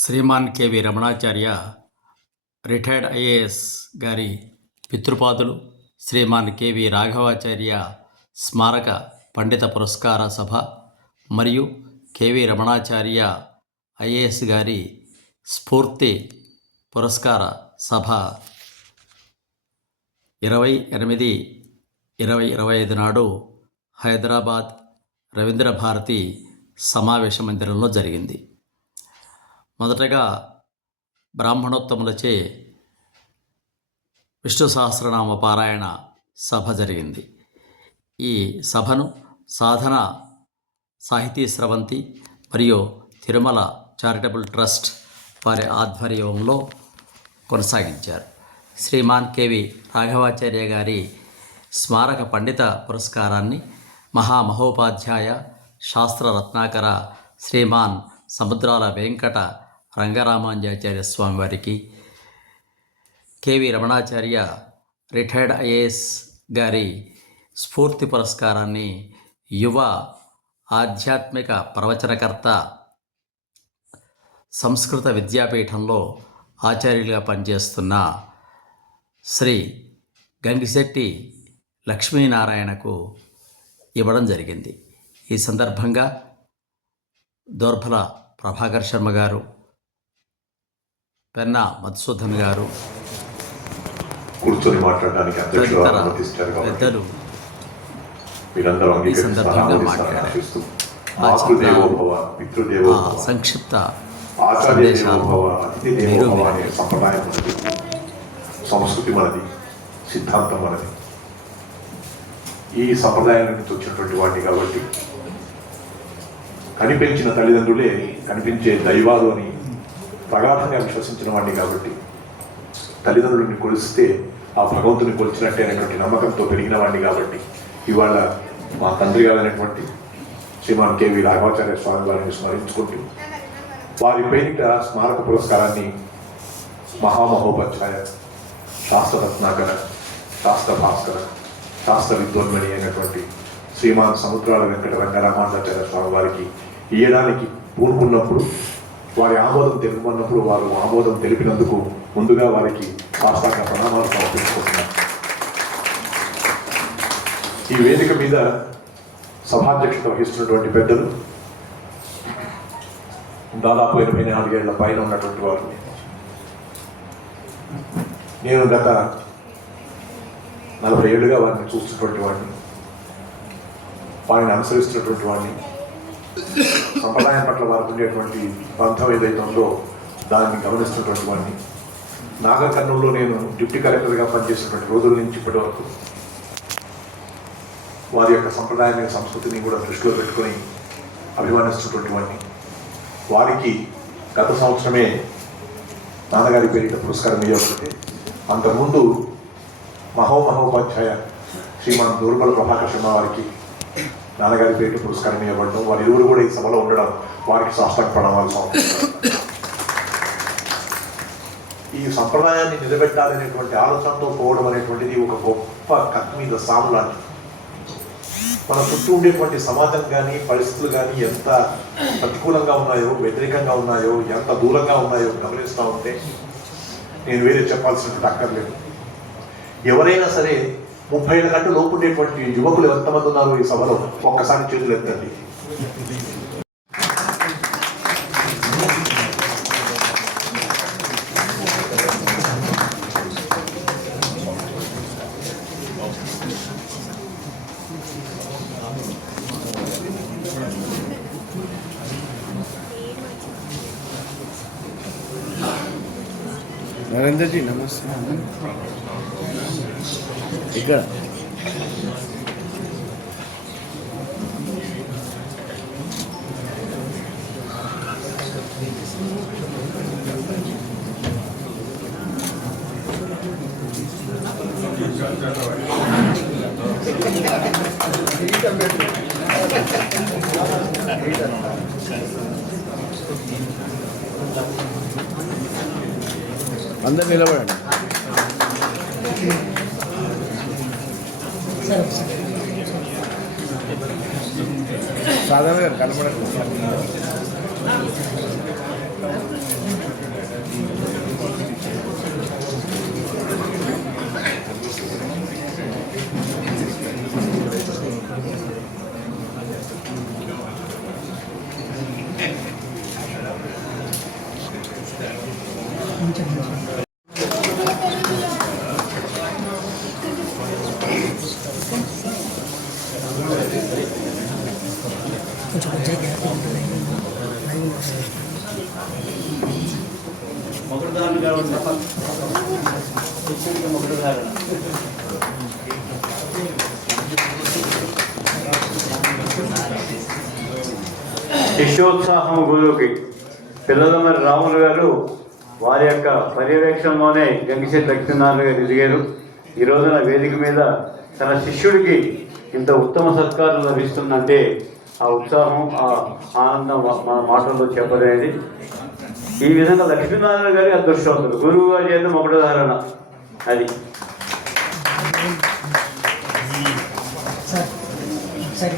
Shriman KV Ramanacharya retired IAS గారి పితృపాదులు Shriman KV Raghavacharya స్మారక పండిత పురస్కార సభ మరియు కెవి రమణాచార్య ఐఏఎస్ గారి స్ఫూర్తి పురస్కార సభ 20/8/2025 నాడు హైదరాబాద్ రవీంద్ర భారతి సమావేశ మందిరంలో జరిగింది. మొదటగా బ్రాహ్మణోత్తములచే విష్ణు సహస్రనామ పారాయణ సభ జరిగింది. ఈ సభను సాధన సాహితీ స్రవంతి మరియు తిరుమల చారిటబుల్ ట్రస్ట్ వారి ఆధ్వర్యంలో కొనసాగించారు. శ్రీమాన్ కెవి రాఘవాచార్య గారి స్మారక పండిత పురస్కారాన్ని మహామహోపాధ్యాయ శాస్త్ర రత్నాకర శ్రీమాన్ సముద్రాల వెంకట రంగరామాంజాచార్య స్వామి వారికి, కెవి రమణాచార్య రిటైర్డ్ ఐఏఎస్ గారి స్ఫూర్తి పురస్కారాన్ని యువ ఆధ్యాత్మిక ప్రవచనకర్త సంస్కృత విద్యాపీఠంలో ఆచార్యులుగా పనిచేస్తున్న శ్రీ గంగిశెట్టి లక్ష్మీనారాయణకు ఇవ్వడం జరిగింది. ఈ సందర్భంగా దోర్భల ప్రభాకర్ శర్మ గారు, పెన్నా మధుసూదన్ గారు, కూర్చొని మాట్లాడడానికి పెద్దలు ఈ సందర్భంగా మాట్లాడారు. సంక్షిప్త సంస్కృతి మనది, సిద్ధాంతం మనది. ఈ సంప్రదాయాల నుంచి వచ్చినటువంటి వాటిని కాబట్టి కనిపించిన తల్లిదండ్రులే కనిపించే దైవాలు అని ప్రగాఢంగా విశ్వసించిన వాడిని కాబట్టి తల్లిదండ్రులని కొలిస్తే ఆ భగవంతుని కొలిచినట్టే అనేటువంటి నమ్మకంతో పెరిగిన వాడిని కాబట్టి ఇవాళ మా తండ్రి గారైనటువంటి శ్రీమాన్ కెవి రాఘవాచార్య స్వామి వారిని స్మరించుకుంటూ వారి పేరిట స్మారక పురస్కారాన్ని మహామహోపాధ్యాయ శాస్త్ర రత్నాకర, శాస్త్ర భాస్కర, శాస్త్ర విద్వన్మణి అయినటువంటి శ్రీమాన్ సముద్రాల వెంకట రంగరామాంజాచార్య స్వామి వారికి ఇయ్యడానికి పూనుకున్నప్పుడు, వారి ఆమోదం తెలుపమన్నప్పుడు వారు ఆమోదం తెలిపినందుకు ముందుగా వారికి సాష్టాంగ ప్రణామాలు సమర్పించుకుంటున్నారు. ఈ వేదిక మీద సభాధ్యక్షత వహిస్తున్నటువంటి పెద్దలు దాదాపు 84 ఏళ్ల పైన ఉన్నటువంటి వారు. నేను గత 40 ఏళ్ళుగా వారిని చూస్తున్నటువంటి వాడిని, వారిని అనుసరిస్తున్నటువంటి వాడిని, సంప్రదాయం పట్ల వారికి ఉండేటువంటి బంధం ఏదైతే ఉందో దాన్ని గమనిస్తున్నటువంటి వాడిని. నాగర్ కర్నూలులో నేను డిప్యూటీ కలెక్టర్గా పనిచేసినటువంటి రోజుల నుంచి ఇప్పటి వరకు వారి యొక్క సంప్రదాయాన్ని, సంస్కృతిని కూడా దృష్టిలో పెట్టుకొని అభిమానిస్తున్నటువంటి వాడిని. వారికి గత సంవత్సరమే నాన్నగారి పేరిట పురస్కారం ఇవ్వబడితే అంతకుముందు మహోపాధ్యాయ శ్రీమాన్ దోర్బల ప్రభాకర్ శర్మ వారికి నాన్నగారి పేరిట పురస్కారం ఇవ్వబడడం, వారి ఇరువురు కూడా ఈ సభలో ఉండడం వారికి సాష్టాంగ ప్రణామాలు సమర్పిస్తారు. ఈ సంప్రదాయాన్ని నిలబెట్టాలనేటువంటి ఆలోచనతో పోవడం అనేటువంటిది ఒక గొప్ప కత్తి మీద సాము లాంటిది. మన చుట్టూ ఉండేటువంటి సమాజం కానీ, పరిస్థితులు కానీ ఎంత ప్రతికూలంగా ఉన్నాయో, వ్యతిరేకంగా ఉన్నాయో, ఎంత దూరంగా ఉన్నాయో గమనిస్తూ ఉంటే నేను వేరే చెప్పాల్సినటువంటి అక్కర్లేదు. ఎవరైనా సరే 30 ఏళ్ళ కంటే లోపు ఉండేటువంటి యువకులు ఎంతమంది ఉన్నారు ఈ సభలో ఒక్కసారి చేతులు ఎత్తండి. नरेंद्र जी नमस्ते. ఇక్కడ అందరు నిలబడండి. సాధారణంగా కనపడదు. శిష్యోత్సాహం గురువుకి పిల్లలమరి రాములు గారు వారి యొక్క పర్యవేక్షణలోనే గంగిశెట్టి లక్ష్మీనారాయణ గారు ఎదిగారు. ఈ రోజున వేదిక మీద తన శిష్యుడికి ఇంత ఉత్తమ సత్కారం లభిస్తుందంటే ఆ ఉత్సాహం, ఆ ఆనందం మన మాటల్లో చెప్పలేనిది. ఈ విధంగా లక్ష్మీనారాయణ గారి అదృష్టవంతుడు, గురువు గారు చేత ఒకటి ధారణ అది. సరే